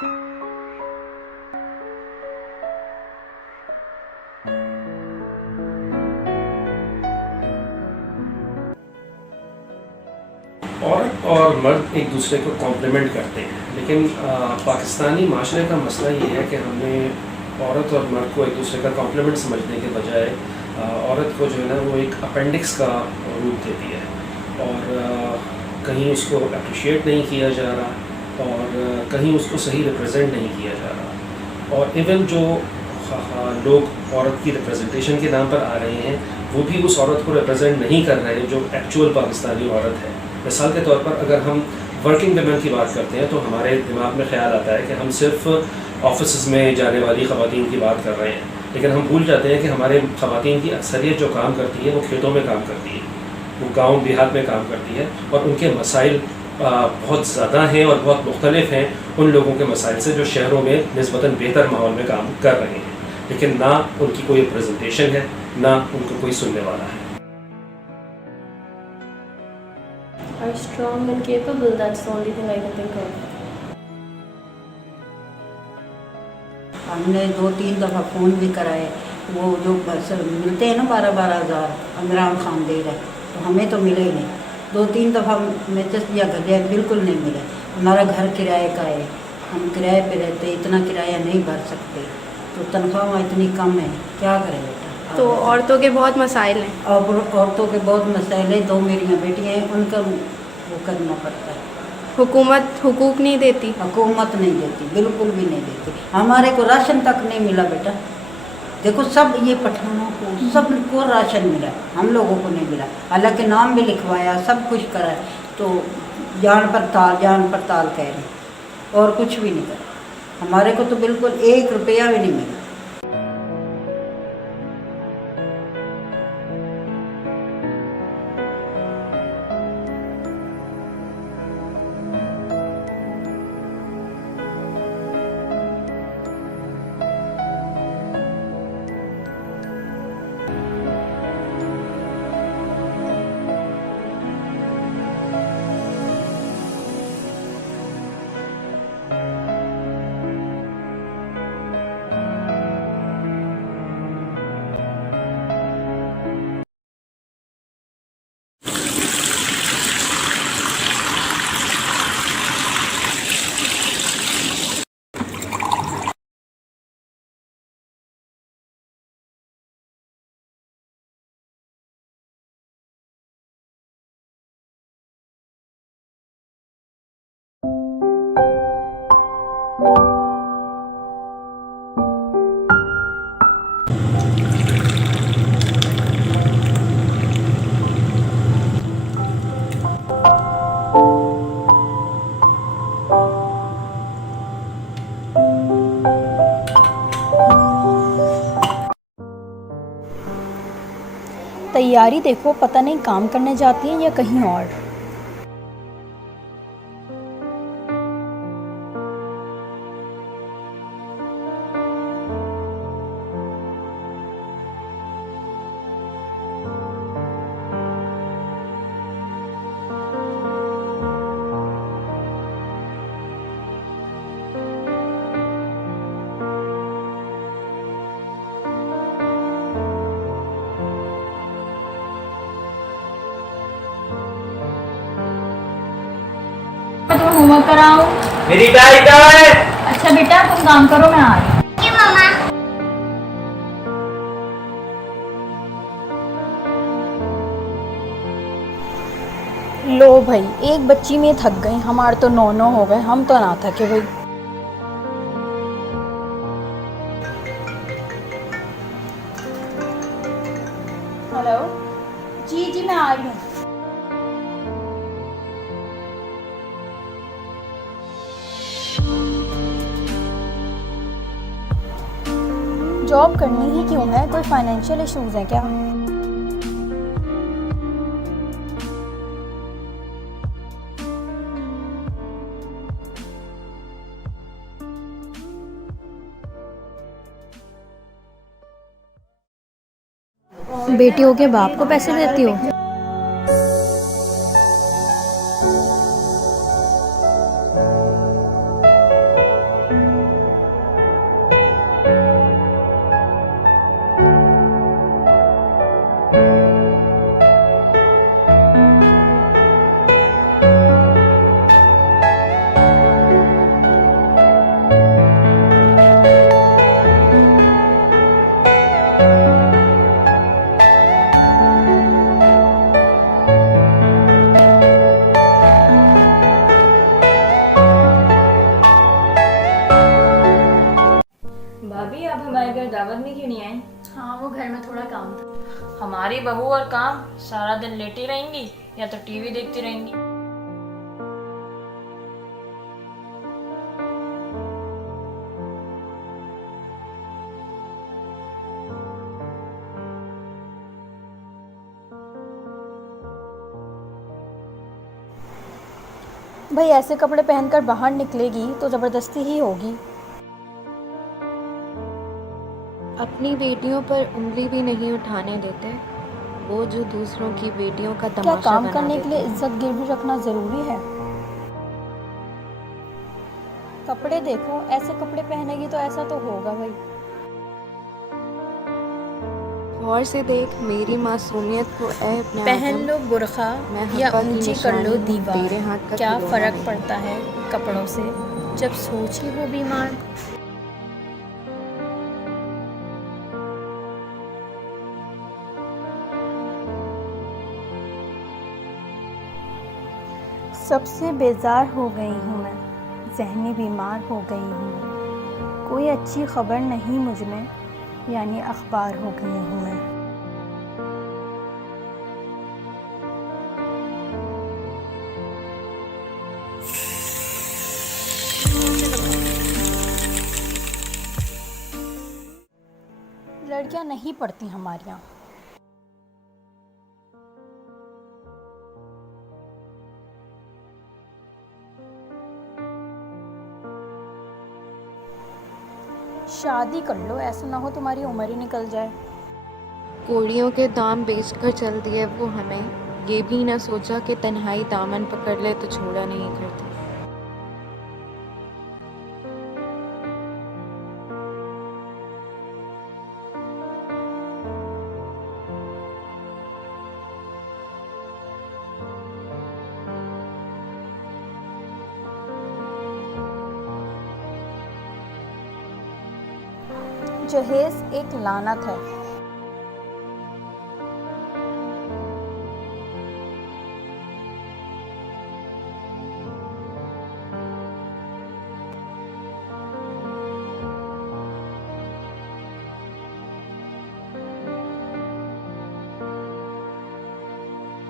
औरत और मर्द एक दूसरे को कॉम्प्लीमेंट करते हैं, लेकिन पाकिस्तानी माशरे का मसला ये है कि हमने औरत और मर्द को एक दूसरे का कॉम्प्लीमेंट समझने के बजाय औरत को जो है ना वो एक अपेंडिक्स का रूप देती है और कहीं उसको अप्रिशिएट नहीं किया जा रहा और कहीं उसको सही रिप्रेजेंट नहीं किया जा रहा। और इवन जो लोग औरत की रिप्रेजेंटेशन के नाम पर आ रहे हैं वो भी उस औरत को रिप्रेजेंट नहीं कर रहे जो एक्चुअल पाकिस्तानी औरत है। मिसाल के तौर पर अगर हम वर्किंग वुमेन की बात करते हैं तो हमारे दिमाग में ख्याल आता है कि हम सिर्फ ऑफिस में जाने वाली ख़वातीन की बात कर रहे हैं, लेकिन हम भूल जाते हैं कि हमारे ख़वातीन की अक्सरियत जो काम करती है वो खेतों में काम करती है, वो गांव देहात में काम करती है और उनके मसाइल बहुत ज़्यादा हैं और बहुत मुख्तलिफ हैं उन लोगों के मसाइल से जो शहरों में निस्बतन बेहतर माहौल में काम कर रहे हैं, लेकिन ना उनकी कोई रिप्रेजेंटेशन है ना उनको कोई सुनने वाला है। Are strong and capable, that's the only thing I can think of. हमने 2-3 दफ़ा फ़ोन भी कराए, वो जो बस मिलते हैं ना 12-12 हज़ार इमरान खान दे रहे, तो हमें तो मिले ही नहीं। 2-3 दफ़ा मैसेज किया घर बिल्कुल नहीं मिले। हमारा घर किराए का है, हम किराए पे रहते, इतना किराया नहीं भर सकते, तो तनख्वाह इतनी कम है, क्या करें बेटा। तो औरतों के बहुत मसाइल हैं। और औरतों के बहुत मसाइल हैं, 2 मेरी बेटियाँ हैं, उनका वो करना पड़ता है। हुकूमत हुकूक नहीं देती। हुकूमत नहीं देती, बिल्कुल भी नहीं देती। हमारे को राशन तक नहीं मिला बेटा। देखो सब ये पठानों को सबको राशन मिला, हम लोगों को नहीं मिला। हालांकि नाम भी लिखवाया, सब कुछ करा, तो जान पड़ताल कह रहे और कुछ भी नहीं करा। हमारे को तो बिल्कुल 1 रुपया भी नहीं मिला। तैयारी देखो, पता नहीं काम करने जाती हैं या कहीं और। तुम्हें होमवर्क कराऊं? मेरी टाइट है। अच्छा बेटा तुम काम करो, मैं आ रही हूँ। लो भाई, एक बच्ची में थक गई, हमारे तो 9 हो गए, हम तो ना थके भाई। हेलो जी मैं आ रही हूँ। जॉब करनी ही क्यों है? कोई फाइनेंशियल इश्यूज हैं क्या? बेटियों के बाप को पैसे देती हो? हमारे घर दावत में क्यों नहीं आई? हाँ, वो घर में थोड़ा काम था। हमारी बहू और काम, सारा दिन लेटी रहेंगी या तो टीवी देखती रहेंगी। भाई ऐसे कपड़े पहनकर बाहर निकलेगी तो ज़बरदस्ती ही होगी। अपनी बेटियों पर उंगली भी नहीं उठाने देते वो जो दूसरों की बेटियों का क्या तमाशा काम बना करने के लिए देते हैं। इज्जत गिरवी रखना ज़रूरी है? कपड़े देखो, ऐसे कपड़े पहनेगी तो ऐसा तो होगा भाई। गौर से देख मेरी मासूमियत को ऐ अपने पहन आदम, लो बुर्खा मैं या हब्बा की ऊंची कर लो निशानी हूँ, दीवार, तेरे हाथ का क्या खिलौना फ़र्क नहीं। पड़ता है कपड़ों से जब सोच ही हो बीमार। सबसे बेजार हो गई हूँ मैं, ज़हनी बीमार हो गई हूँ मैं। कोई अच्छी खबर नहीं मुझ में, यानी अखबार हो गई हूँ मैं। लड़कियां नहीं पढ़ती हमारे यहाँ। शादी कर लो, ऐसा ना हो तुम्हारी उम्र ही निकल जाए। कोड़ियों के दाम बेचकर चल दिए वो हमें, ये भी ना सोचा कि तन्हाई दामन पकड़ ले तो छोड़ा नहीं करती। जहेज एक लानत है।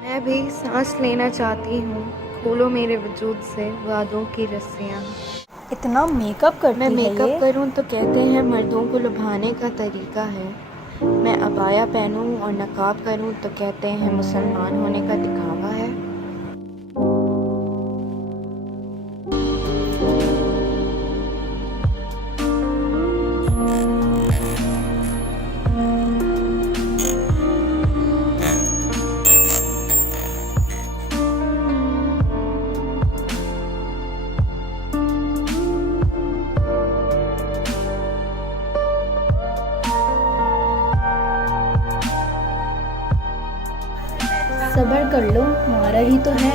मैं भी सांस लेना चाहती हूँ, खोलो मेरे वजूद से वादों की रस्सियाँ। इतना मेकअप करती मैं है मेकअप ये। करूँ तो कहते हैं मर्दों को लुभाने का तरीका है। मैं अबाया पहनूं और नकाब करूँ तो कहते हैं मुसलमान होने का दिखावा है। सब्र कर लो, मारा ही तो है।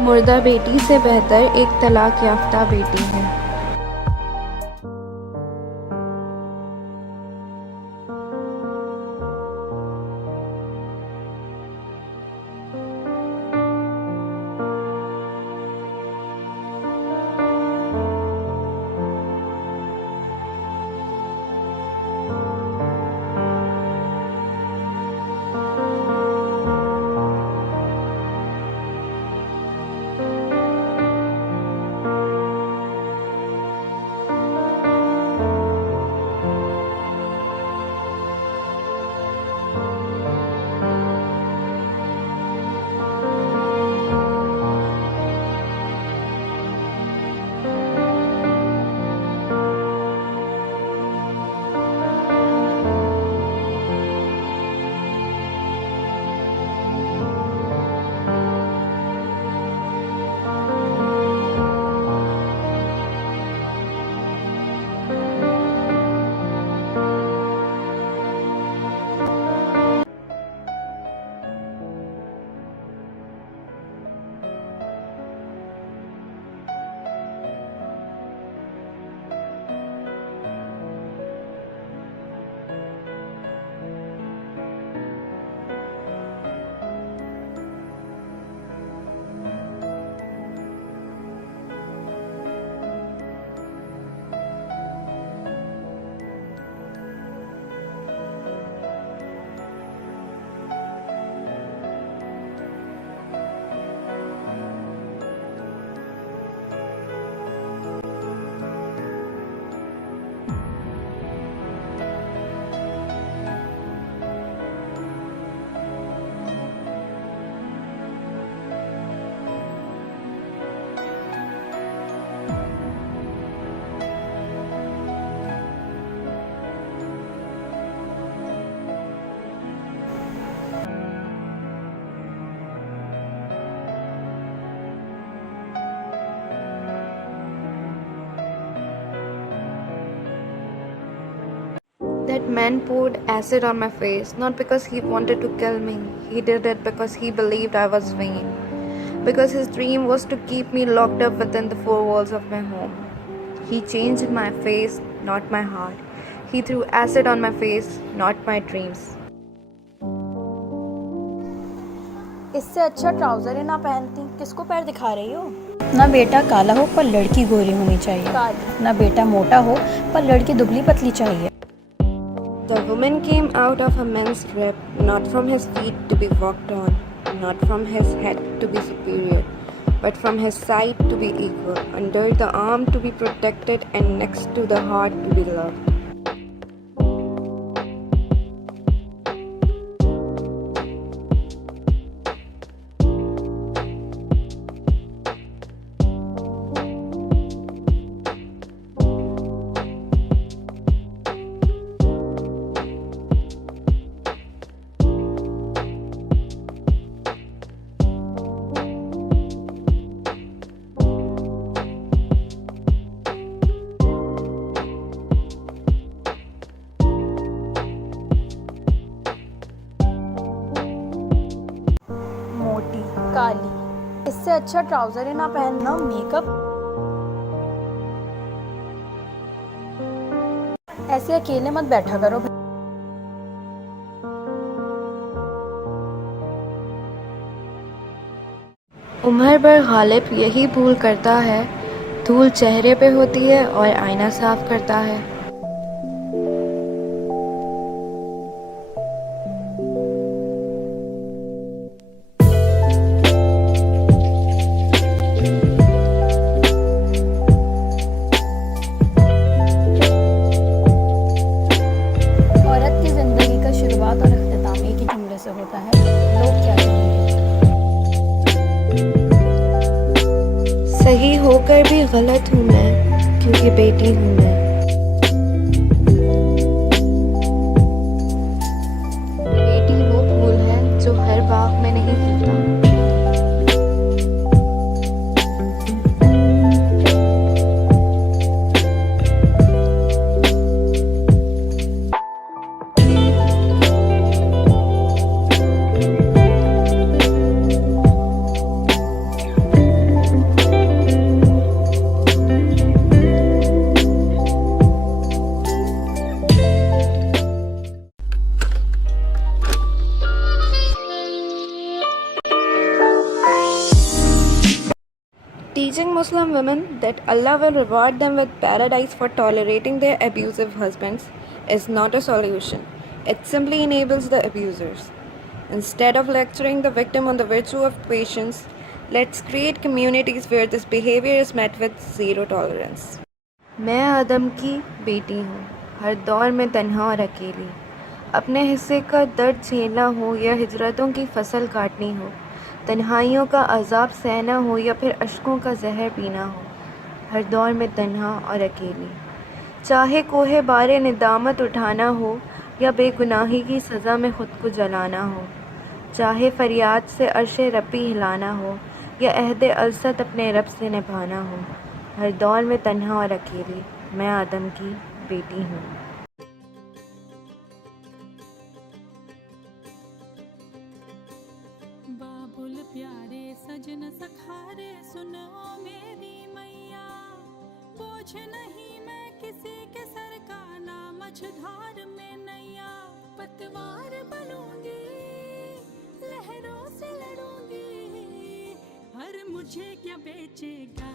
मुर्दा बेटी से बेहतर एक तलाक याफ्ता बेटी है। That man poured acid on my face, not because he wanted to kill me. He did it because he believed I was vain. Because his dream was to keep me locked up within the four walls of my home. He changed my face, not my heart. He threw acid on my face, not my dreams. इससे अच्छा trouser ही ना पहनती। किसको पैर दिखा रही हो? ना बेटा काला हो पर लड़की गोरी होनी चाहिए, ना बेटा मोटा हो पर लड़की दुबली पतली चाहिए। The woman came out of a man's rib, not from his feet to be walked on, not from his head to be superior, but from his side to be equal, under the arm to be protected, and next to the heart to be loved. मोटी काली, इससे अच्छा trouser ही ना पहनना। Makeup ऐसे अकेले मत बैठा करो। उम्र भर गालिब यही भूल करता है, धूल चेहरे पे होती है और आईना साफ करता है। औरत की ज़िंदगी का शुरुआत और अख्तिताम एक ही जुमले से होता है, लोग क्या कहेंगे। सही होकर भी गलत हूँ मैं, क्योंकि बेटी हूँ मैं। बेटी वो फूल है जो हर बाग में नहीं खिलता। Teaching Muslim women that Allah will reward them with paradise for tolerating their abusive husbands is not a solution. It simply enables the abusers. Instead of lecturing the victim on the virtue of patience, let's create communities where this behavior is met with zero tolerance. मैं आदम की बेटी हूँ, हर दौर में तन्हा और अकेली। अपने हिस्से का दर्द झेलना हो या हिजरतों की फसल काटनी हो, तन्हाइयों का अजाब सहना हो या फिर अश्कों का जहर पीना हो, हर दौर में तन्हा और अकेली। चाहे कोहे बारे निदामत उठाना हो या बेगुनाही की सज़ा में ख़ुद को जलाना हो, चाहे फरियाद से अर्शे रब्बी हिलाना हो या अहद अलसत अपने रब से निभाना हो, हर दौर में तन्हा और अकेली। मैं आदम की बेटी हूँ। बाबुल प्यारे सजन सखारे सुनो मेरी मैया, बोझ नहीं मैं किसी के सर का, ना मझधार में नैया। पतवार बनूंगी, लहरों से लड़ूंगी, हर मुझे क्या बेचेगा।